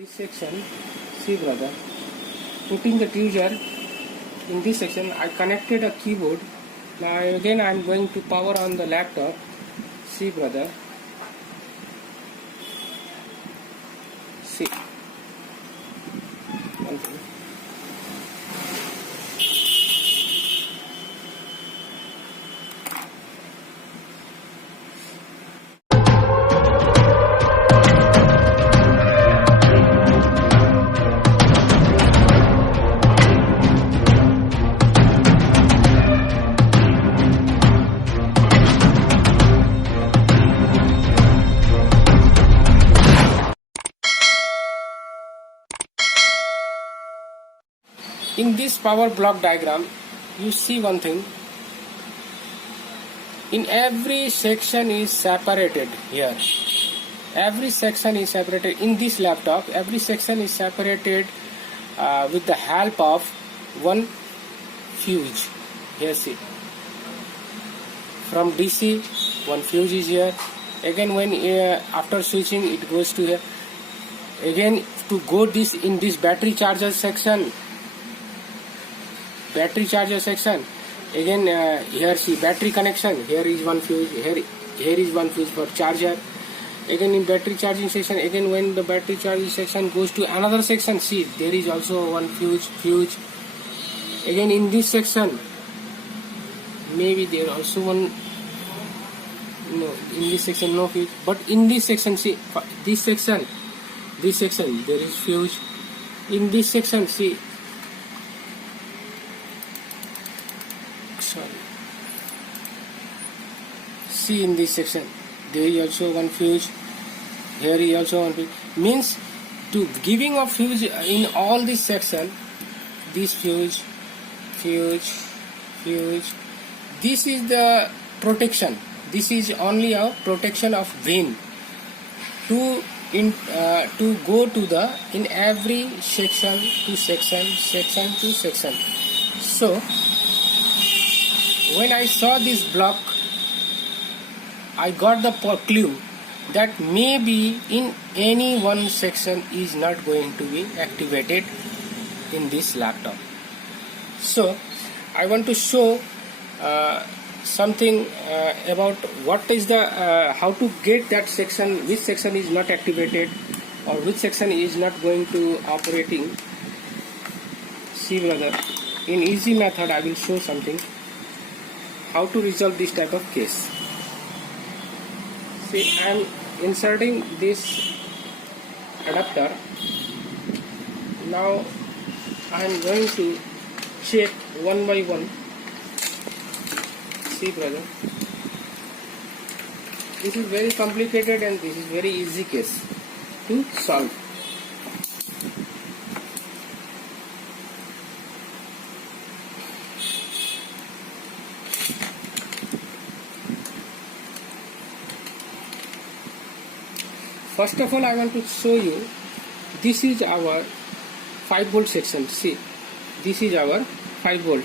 This section, see brother, putting the tweezer in this section. I connected a keyboard. Now again I am going to power on the laptop. See brother, see. In this power block diagram, you see one thing. In every section is separated here. Every section is separated in this laptop. Every section is separated with the help of one fuse. Here see. From DC, one fuse is here. Again, when after switching, it goes to here. Again, to go this in this battery charger section. Battery charger section, again here see battery connection. Here is one fuse, here is one fuse for charger. Again in battery charging section, again when the battery charging section goes to another section, see there is also one fuse. Again in this section, maybe there also one, no, in this section no fuse, but in this section, see this section there is fuse. In this section, see, see in this section there is also one fuse, here is also one fuse. Means to giving of fuse in all this section, this fuse, this is the protection. This is only a protection of vein to go to the in every section to section to section. So when I saw this block, I got the clue that maybe in any one section is not going to be activated in this laptop. So I want to show something about what is the how to get that section, which section is not activated or which section is not going to operating. See brother, in easy method I will show something how to resolve this type of case. See, I am inserting this adapter. Now I am going to check one by one. See brother, this is very complicated and this is very easy case to solve. First of all, I want to show you, this is our 5 volt section. See, this is our 5 volt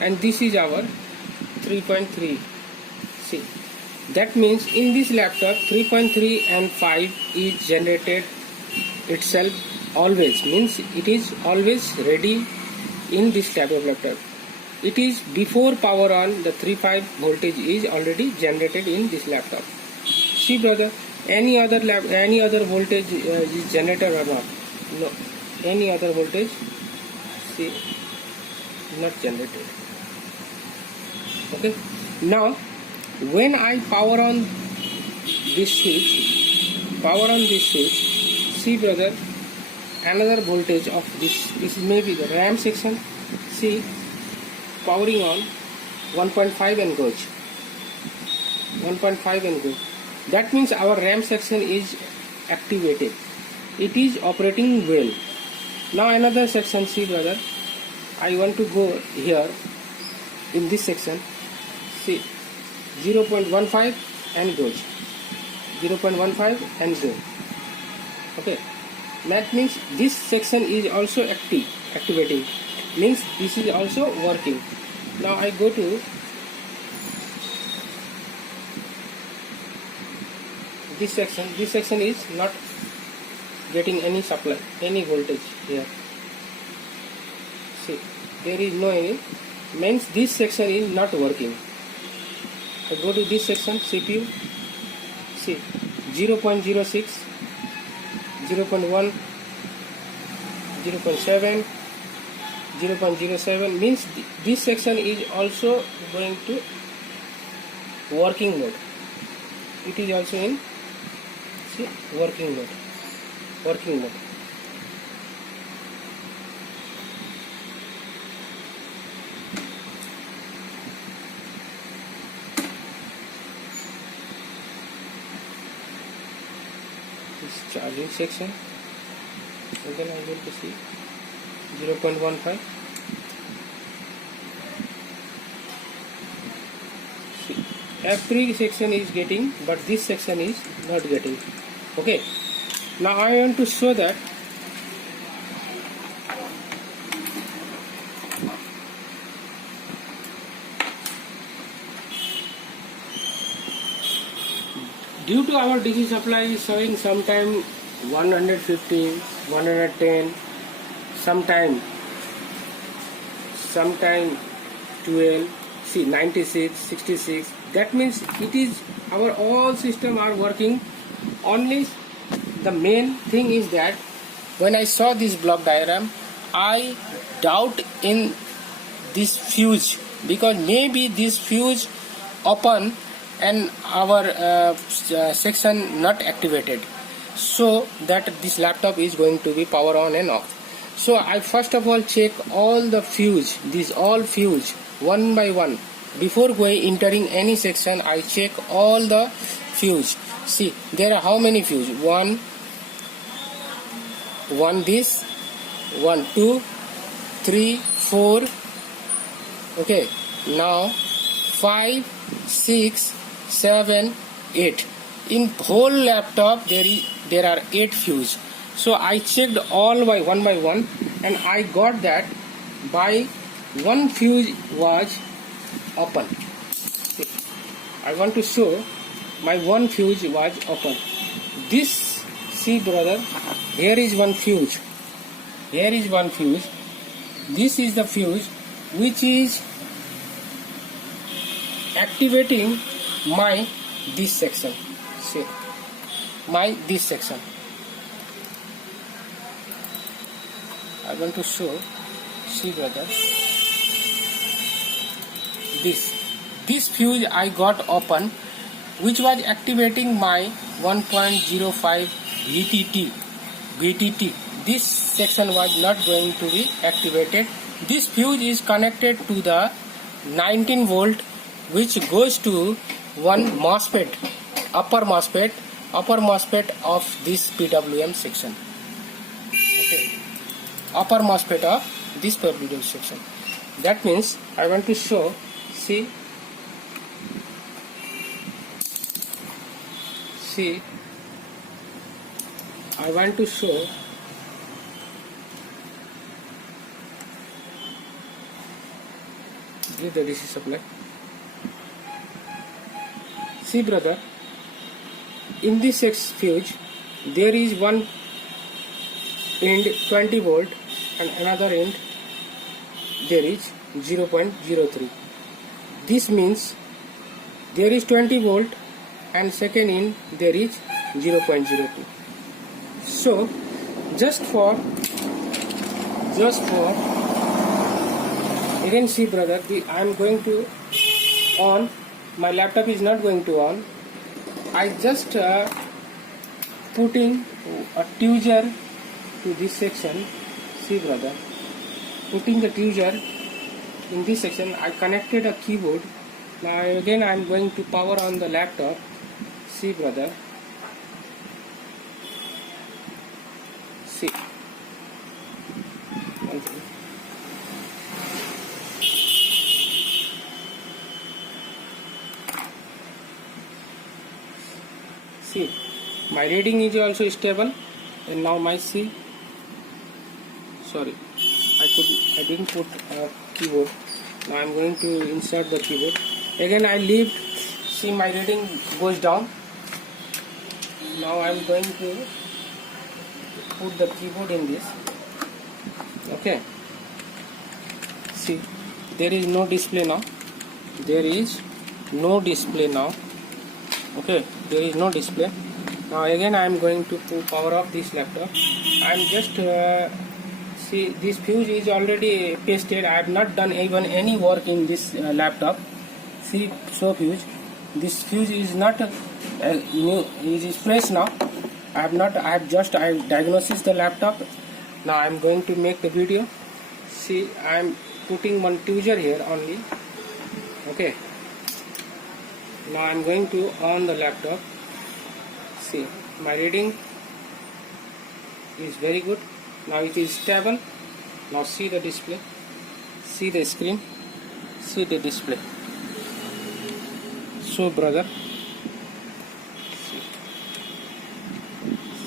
and this is our 3.3. See, that means in this laptop 3.3 and 5 is generated itself always, means it is always ready in this type of laptop. It is before power on, the 3.5 voltage is already generated in this laptop. See brother, any other voltage is generated or not? No, any other voltage, see, not generated. Okay, now when I power on this switch, see brother, another voltage of this is maybe the RAM section. See, powering on 1.5 and goes 1.5 and goes. That means our RAM section is activated. It is operating well. Now another section, see brother, I want to go here in this section. See, 0.15 and goes. 0.15 and go. Okay. That means this section is also activating. Means this is also working. Now I go to this section. This section is not getting any supply, any voltage here. See, there is no any, means this section is not working. I go to this section, CPU, see 0.06, 0.1, 0.7, 0.07, means this section is also going to working mode. It is also in, see, working mode. This charging section, and then I will to see 0.15. See, every section is getting, but this section is not getting. Okay, now I want to show that due to our DC supply is showing sometime 150, 110, sometime 12, see 96, 66. That means it is our all system are working. Only the main thing is that when I saw this block diagram, I doubt in this fuse, because maybe this fuse open and our section not activated, so that this laptop is going to be power on and off. So I first of all check all the fuse, these all fuse one by one. Before going entering any section, I check all the fuse. See, there are how many fuse? One this, 1, 2, 3, 4. Okay, now 5, 6, 7, 8. In whole laptop there are 8 fuse. So I checked all by one, and I got that by one fuse was open. See, I want to show my one fuse was open. This, see brother, here is one fuse. Here is one fuse. This is the fuse which is activating my this section. See, my this section. I want to show. See brother, this fuse I got open, which was activating my 1.05 VTT. This section was not going to be activated. This fuse is connected to the 19 volt, which goes to one MOSFET, upper MOSFET of this PWM section. Okay, upper MOSFET of this PWM section. That means I want to show. See, I want to show the DC supply. See brother, in this fuse there is one end 20 volt and another end there is 0.03. This means there is 20 volt and second end there is 0.02. So just for again, see brother, I am going to on. My laptop is not going to on. I just putting a tweezer to this section. See brother, putting the tweezer in this section. I connected a keyboard. Now again I am going to power on the laptop. See brother, see. See, my reading is also stable, and now my C. Sorry, I didn't put a keyboard. Now I am going to insert the keyboard. Again I leave. See, my reading goes down. Now I am going to put the keyboard in this. Okay, see, there is no display now. There is no display now. Okay, there is no display. Now again I am going to power off this laptop. I am just see, this fuse is already pasted. I have not done even any work in this laptop. See, so fuse. This fuse is not new. It is fresh now. I have diagnosed the laptop. Now I am going to make the video. See, I am putting one tweezer here only. Okay. Now I am going to on the laptop. See, my reading is very good. Now it is stable. Now see the display. See the screen. See the display. So brother,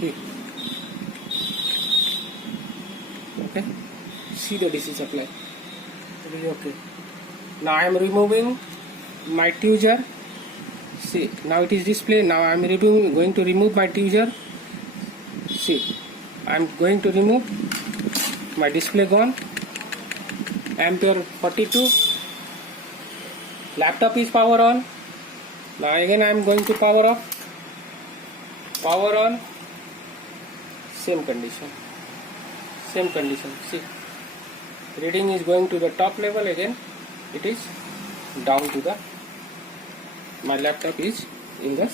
see. Okay, see the DC supply. It is okay. Now I am removing my tweezer. See, now it is display. Now I am going to remove my tweezer. See, I am going to remove my display gone. Ampere 42. Laptop is power on. Now again I am going to power off. Power on. Same condition. Same condition. See, reading is going to the top level again. It is down to the. My laptop is in the